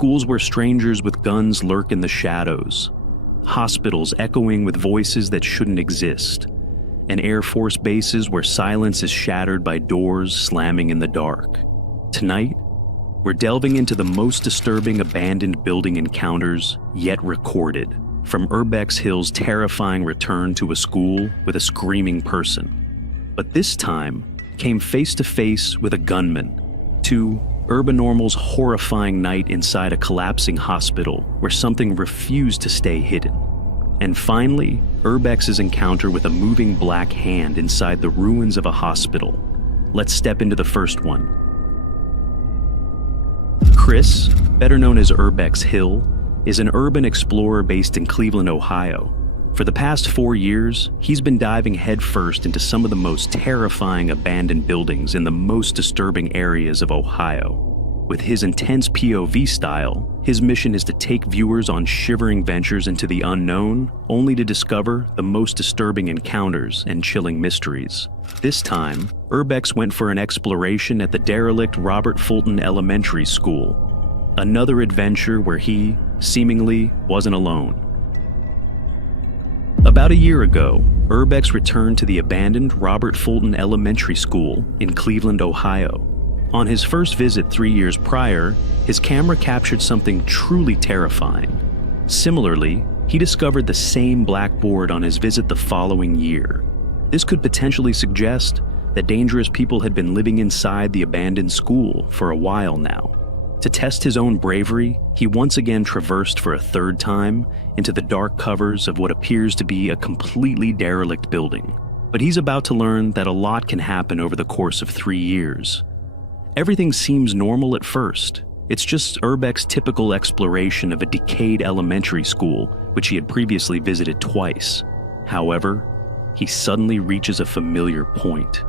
schools where strangers with guns lurk in the shadows, hospitals echoing with voices that shouldn't exist, and Air Force bases where silence is shattered by doors slamming in the dark. Tonight, we're delving into the most disturbing abandoned building encounters yet recorded, from Urbex Hill's terrifying return to a school with a screaming person. But this time, came face to face with a gunman, to Urbanormal's horrifying night inside a collapsing hospital where something refused to stay hidden. And finally, Urbex's encounter with a moving black hand inside the ruins of a hospital. Let's step into the first one. Chris, better known as Urbex Hill, is an urban explorer based in Cleveland, Ohio. For the past 4 years, he's been diving headfirst into some of the most terrifying abandoned buildings in the most disturbing areas of Ohio. With his intense POV style, his mission is to take viewers on shivering ventures into the unknown, only to discover the most disturbing encounters and chilling mysteries. This time, Urbex went for an exploration at the derelict Robert Fulton Elementary School. Another adventure where he, seemingly, wasn't alone. About a year ago, Urbex returned to the abandoned Robert Fulton Elementary School in Cleveland, Ohio. On his first visit 3 years prior, his camera captured something truly terrifying. Similarly, he discovered the same blackboard on his visit the following year. This could potentially suggest that dangerous people had been living inside the abandoned school for a while now. To test his own bravery, he once again traversed for a third time into the dark covers of what appears to be a completely derelict building. But he's about to learn that a lot can happen over the course of 3 years. Everything seems normal at first. It's just Urbex's typical exploration of a decayed elementary school, which he had previously visited twice. However, he suddenly reaches a familiar point.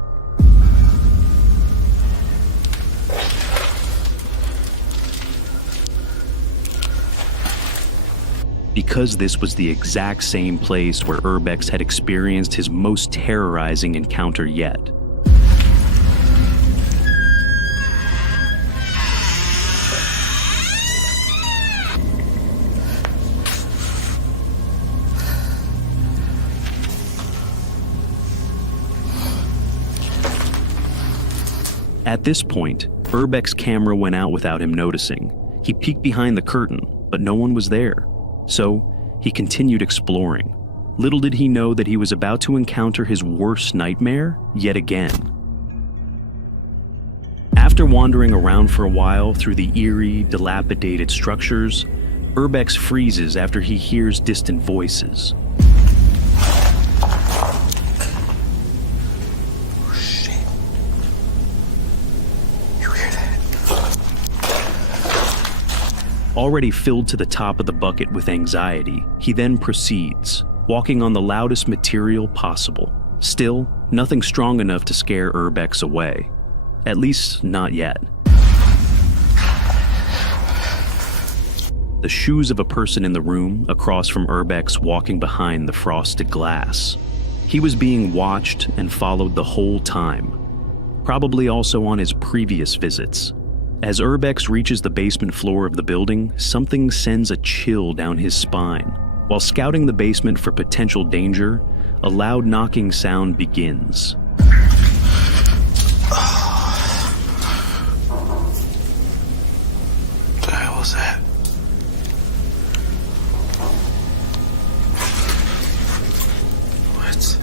Because this was the exact same place where Urbex had experienced his most terrorizing encounter yet. At this point, Urbex's camera went out without him noticing. He peeked behind the curtain, but no one was there. So, he continued exploring. Little did he know that he was about to encounter his worst nightmare yet again. After wandering around for a while through the eerie, dilapidated structures, Urbex freezes after he hears distant voices. Already filled to the top of the bucket with anxiety, he then proceeds, walking on the loudest material possible. Still, nothing strong enough to scare Urbex away. At least, not yet. The shoes of a person in the room across from Urbex walking behind the frosted glass. He was being watched and followed the whole time, probably also on his previous visits. As Urbex reaches the basement floor of the building, something sends a chill down his spine. While scouting the basement for potential danger, a loud knocking sound begins. What the hell was that? What?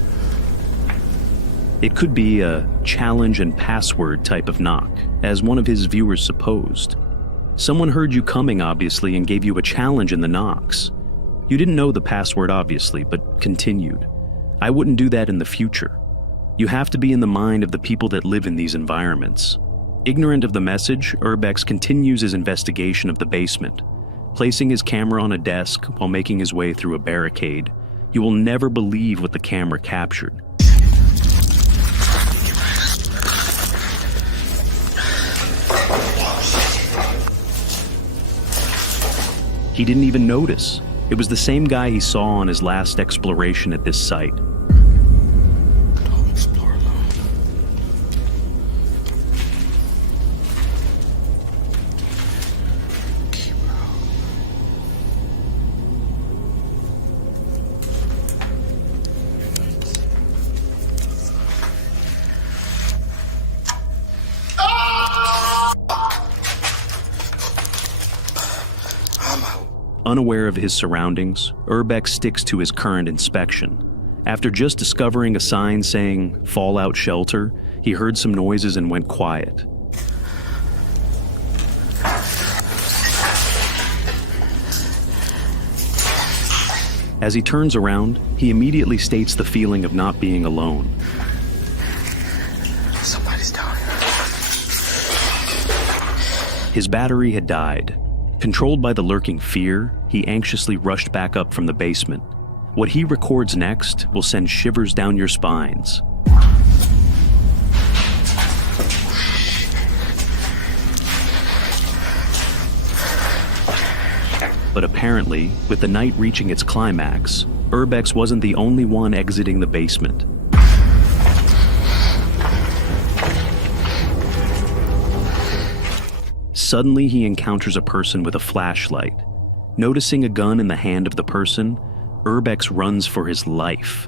It could be a challenge and password type of knock, as one of his viewers supposed. Someone heard you coming, obviously, and gave you a challenge in the knocks. You didn't know the password, obviously, but continued. I wouldn't do that in the future. You have to be in the mind of the people that live in these environments. Ignorant of the message, Urbex continues his investigation of the basement, placing his camera on a desk while making his way through a barricade. You will never believe what the camera captured. He didn't even notice. It was the same guy he saw on his last exploration at this site. Don't explore alone. Keep her Unaware of his surroundings, Urbex sticks to his current inspection. After just discovering a sign saying "Fallout Shelter," he heard some noises and went quiet. As he turns around, he immediately states the feeling of not being alone. Somebody's down here. His battery had died. Controlled by the lurking fear, he anxiously rushed back up from the basement. What he records next will send shivers down your spines. But apparently, with the night reaching its climax, Urbex wasn't the only one exiting the basement. Suddenly, he encounters a person with a flashlight. Noticing a gun in the hand of the person, Urbex runs for his life.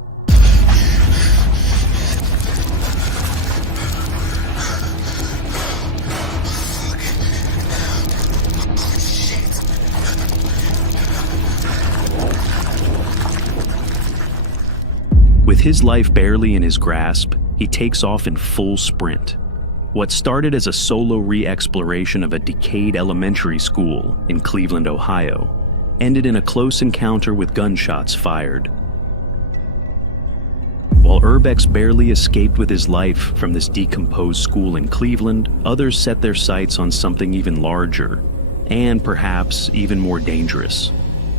With his life barely in his grasp, he takes off in full sprint. What started as a solo re-exploration of a decayed elementary school in Cleveland, Ohio, ended in a close encounter with gunshots fired. While Urbex barely escaped with his life from this decomposed school in Cleveland, others set their sights on something even larger, and perhaps even more dangerous.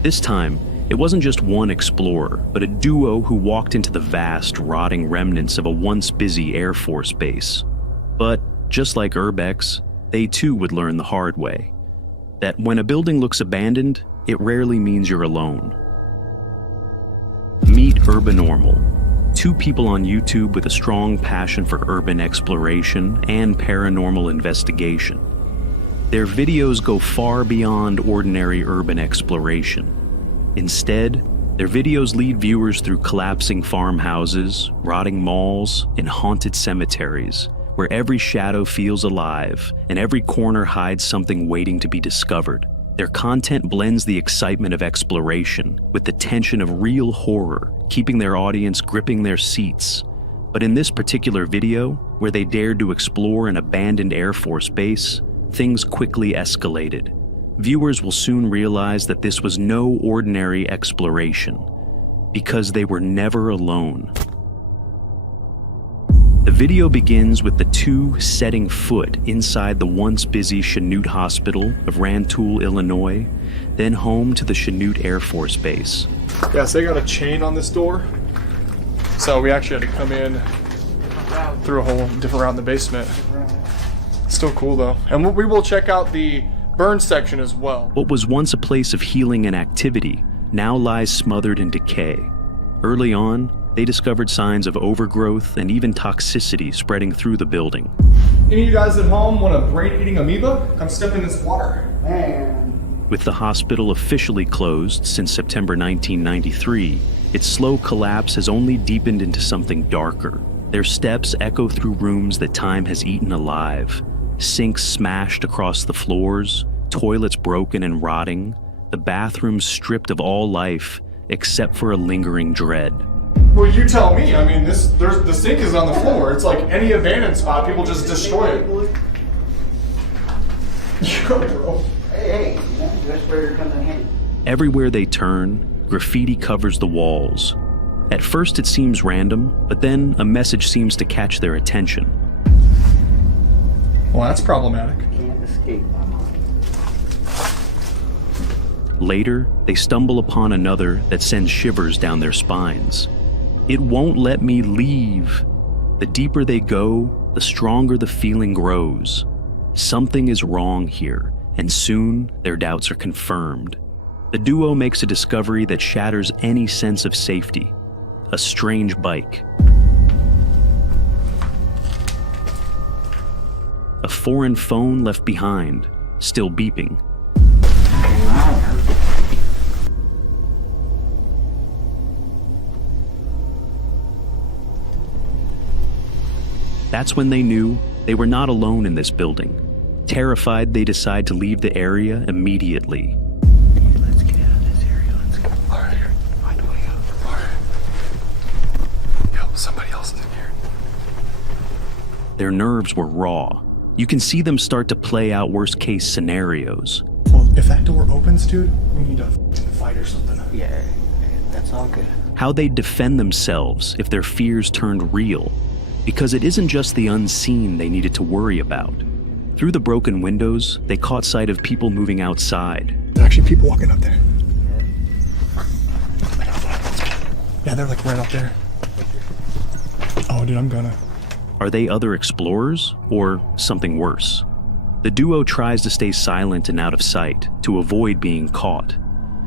This time, it wasn't just one explorer, but a duo who walked into the vast, rotting remnants of a once busy Air Force base. But, just like Urbex, they too would learn the hard way. That when a building looks abandoned, it rarely means you're alone. Meet Urbanormal, two people on YouTube with a strong passion for urban exploration and paranormal investigation. Their videos go far beyond ordinary urban exploration. Instead, their videos lead viewers through collapsing farmhouses, rotting malls, and haunted cemeteries, where every shadow feels alive and every corner hides something waiting to be discovered. Their content blends the excitement of exploration with the tension of real horror, keeping their audience gripping their seats. But in this particular video, where they dared to explore an abandoned Air Force base, things quickly escalated. Viewers will soon realize that this was no ordinary exploration, because they were never alone. The video begins with the two setting foot inside the once busy Chanute Hospital of Rantoul, Illinois, then home to the Chanute Air Force Base. Yeah, so they got a chain on this door, so we actually had to come in through a whole different route in the basement. Still cool though. And we will check out the burn section as well. What was once a place of healing and activity now lies smothered in decay. Early on, they discovered signs of overgrowth and even toxicity spreading through the building. Any of you guys at home want a brain-eating amoeba? Come step in this water. Man. With the hospital officially closed since September 1993, its slow collapse has only deepened into something darker. Their steps echo through rooms that time has eaten alive. Sinks smashed across the floors, toilets broken and rotting, the bathrooms stripped of all life except for a lingering dread. Well, you tell me. I mean, the sink is on the floor. It's like any abandoned spot, people just destroy it. Yo, bro. Hey, that's where you're coming in. Everywhere they turn, graffiti covers the walls. At first it seems random, but then a message seems to catch their attention. Well, that's problematic. Can't escape my mind. Later, they stumble upon another that sends shivers down their spines. It won't let me leave. The deeper they go, the stronger the feeling grows. Something is wrong here, and soon their doubts are confirmed. The duo makes a discovery that shatters any sense of safety. A strange bike. A foreign phone left behind, still beeping. That's when they knew they were not alone in this building. Terrified, they decide to leave the area immediately. Let's get out. Their nerves were raw. You can see them start to play out worst-case scenarios. Well, if that door opens, dude, we need to fight or something. Yeah, that's all good. How they'd defend themselves if their fears turned real. Because it isn't just the unseen they needed to worry about. Through the broken windows, they caught sight of people moving outside. There's actually people walking up there. Yeah, they're like right up there. Oh, dude, I'm gonna. Are they other explorers, or something worse? The duo tries to stay silent and out of sight to avoid being caught.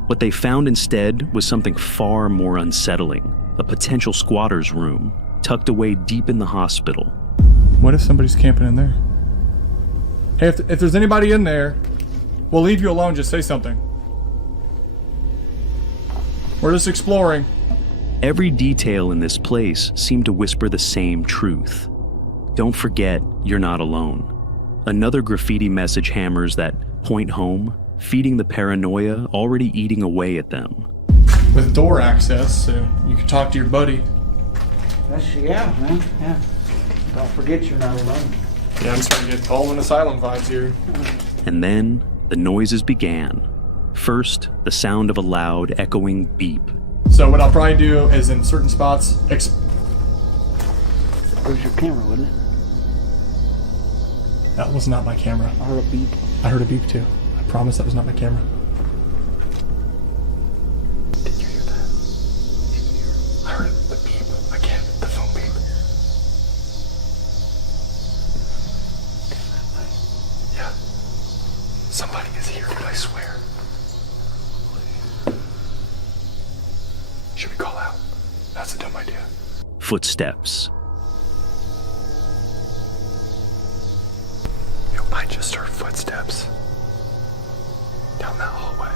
What they found instead was something far more unsettling, a potential squatter's room, tucked away deep in the hospital. What if somebody's camping in there? Hey, if there's anybody in there, we'll leave you alone, just say something. We're just exploring. Every detail in this place seemed to whisper the same truth. Don't forget, you're not alone. Another graffiti message hammers that point home, feeding the paranoia already eating away at them. With door access, so you can talk to your buddy. Yeah, man. Yeah. Don't forget you're not alone. Yeah, I'm starting to get Baldwin Asylum vibes here. And then the noises began. First, the sound of a loud, echoing beep. So what I'll probably do is in certain spots, It was your camera, wasn't it? that was not my camera. I heard a beep. I heard a beep too. I promise that was not my camera. Did you hear that? I heard the beep again, the phone beep. Yeah. Somebody is here, I swear. Should we call out? That's a dumb idea. Footsteps. I just heard footsteps down that hallway.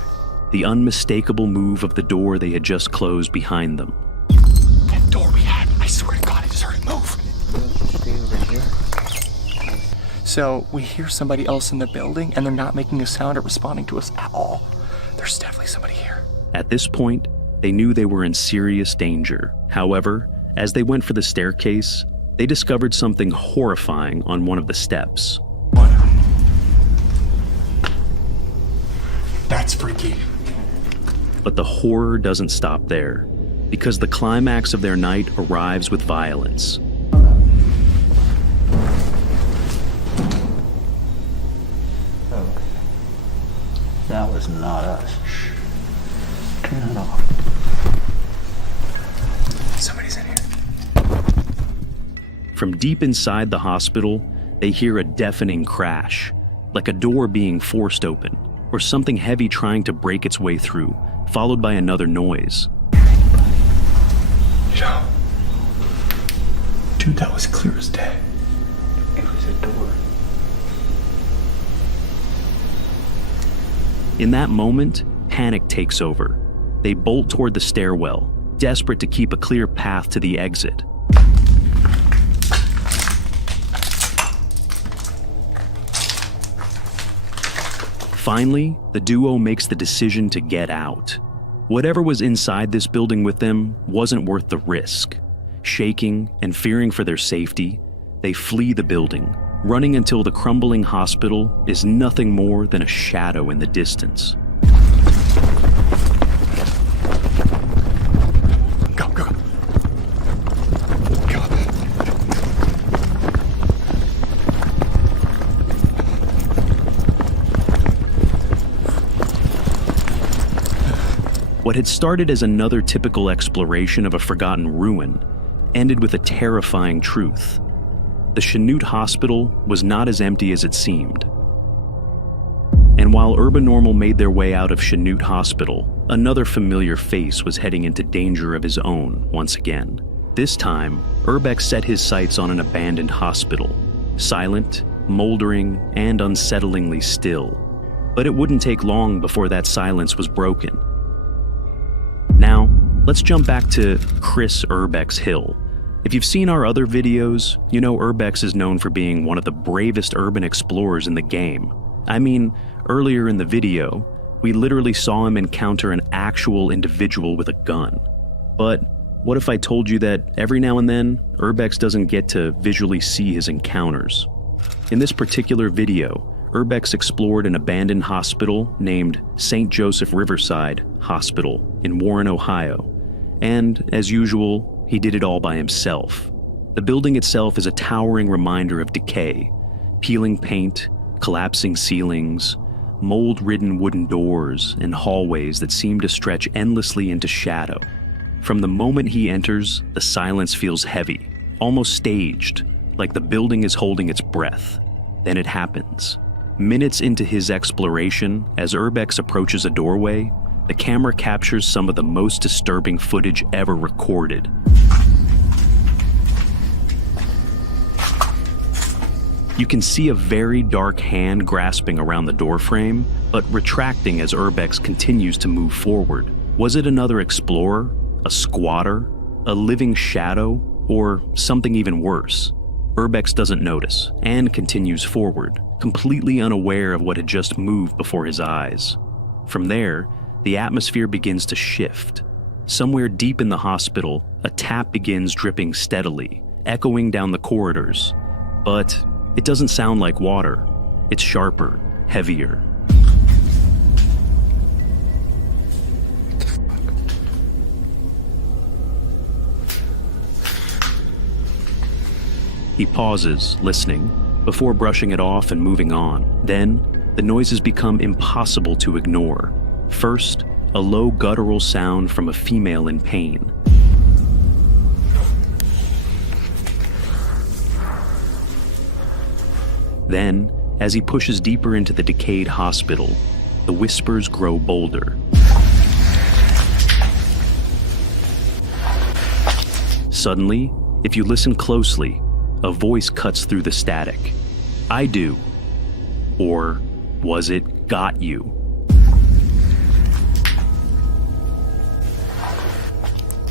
The unmistakable move of the door they had just closed behind them. That door we had, I swear to God, I just heard it move. Stay over here. So we hear somebody else in the building and they're not making a sound or responding to us at all. There's definitely somebody here. At this point, they knew they were in serious danger. However, as they went for the staircase, they discovered something horrifying on one of the steps. That's freaky. But the horror doesn't stop there, because the climax of their night arrives with violence. That was not us. Shh. Turn it off. Somebody's in here. From deep inside the hospital, they hear a deafening crash, like a door being forced open, or something heavy trying to break its way through, followed by another noise. Yo. Dude, that was clear as day. It was a door. In that moment, panic takes over. They bolt toward the stairwell, desperate to keep a clear path to the exit. Finally, the duo makes the decision to get out. Whatever was inside this building with them wasn't worth the risk. Shaking and fearing for their safety, they flee the building, running until the crumbling hospital is nothing more than a shadow in the distance. Go, go, go. Go. What had started as another typical exploration of a forgotten ruin ended with a terrifying truth. The Chanute Hospital was not as empty as it seemed. And while Urbanormal made their way out of Chanute Hospital, another familiar face was heading into danger of his own once again. This time, Urbex set his sights on an abandoned hospital, silent, moldering, and unsettlingly still. But it wouldn't take long before that silence was broken. Now, let's jump back to Chris Urbex Hill. If you've seen our other videos, you know Urbex is known for being one of the bravest urban explorers in the game. I mean, earlier in the video, we literally saw him encounter an actual individual with a gun. But What if I told you that every now and then, Urbex doesn't get to visually see his encounters? In this particular video, Urbex explored an abandoned hospital named St. Joseph Riverside Hospital in Warren, Ohio. And, as usual, he did it all by himself. The building itself is a towering reminder of decay: peeling paint, collapsing ceilings, mold-ridden wooden doors, and hallways that seem to stretch endlessly into shadow. From the moment he enters, the silence feels heavy, almost staged, like the building is holding its breath. Then it happens. Minutes into his exploration, as Urbex approaches a doorway, the camera captures some of the most disturbing footage ever recorded. You can see a very dark hand grasping around the doorframe, but retracting as Urbex continues to move forward. Was it another explorer? A squatter? A living shadow? Or something even worse? Urbex doesn't notice, and continues forward, completely unaware of what had just moved before his eyes. From there, the atmosphere begins to shift. Somewhere deep in the hospital, a tap begins dripping steadily, echoing down the corridors. But it doesn't sound like water. It's sharper, heavier. He pauses, listening, before brushing it off and moving on. Then, the noises become impossible to ignore. First, a low guttural sound from a female in pain. Then, as he pushes deeper into the decayed hospital, the whispers grow bolder. Suddenly, if you listen closely, a voice cuts through the static. "I do." Or was it "got you"?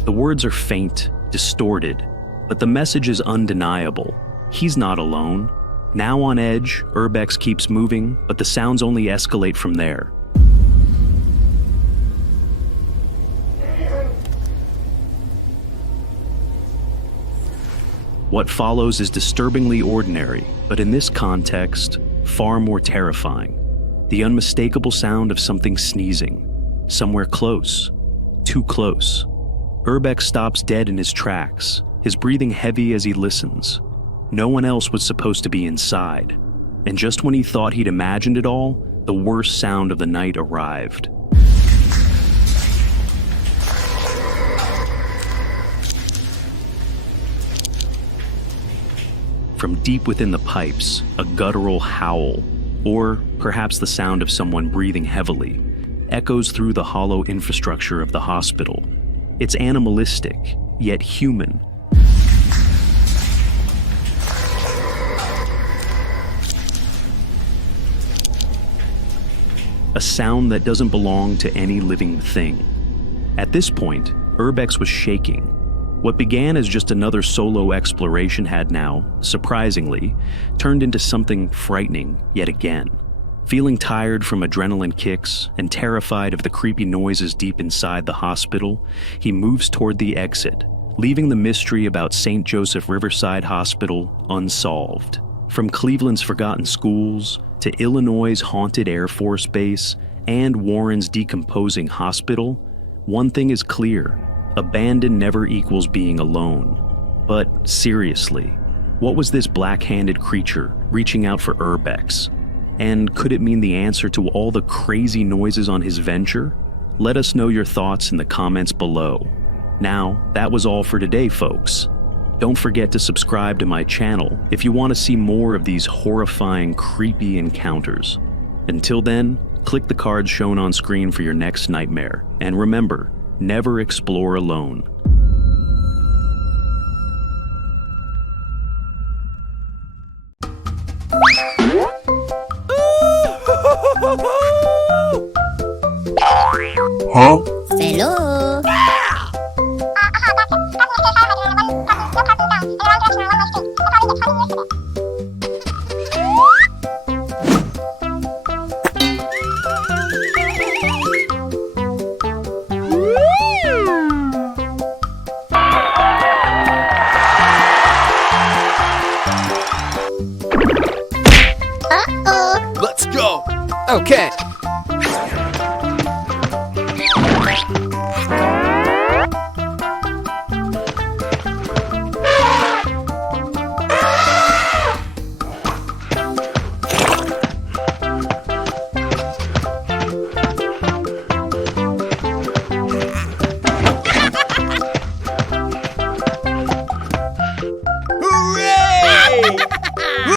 The words are faint, distorted, but the message is undeniable. He's not alone. Now on edge, Urbex keeps moving, but the sounds only escalate from there. What follows is disturbingly ordinary, but in this context, far more terrifying. The unmistakable sound of something sneezing. Somewhere close. Too close. Urbex stops dead in his tracks, his breathing heavy as he listens. No one else was supposed to be inside. And just when he thought he'd imagined it all, the worst sound of the night arrived. From deep within the pipes, a guttural howl, or perhaps the sound of someone breathing heavily, echoes through the hollow infrastructure of the hospital. It's animalistic, yet human. A sound that doesn't belong to any living thing. At this point, Urbex was shaking. What began as just another solo exploration had now, surprisingly, turned into something frightening yet again. Feeling tired from adrenaline kicks and terrified of the creepy noises deep inside the hospital, he moves toward the exit, leaving the mystery about St. Joseph Riverside Hospital unsolved. From Cleveland's forgotten schools to Illinois' haunted Air Force Base and Warren's decomposing hospital, one thing is clear: abandon never equals being alone. But seriously, what was this black-handed creature reaching out for Urbex? And could it mean the answer to all the crazy noises on his venture? Let us know your thoughts in the comments below. Now, that was all for today, folks. Don't forget to subscribe to my channel if you want to see more of these horrifying, creepy encounters. Until then, click the cards shown on screen for your next nightmare. And remember, never explore alone. Huh? Hello. Okay.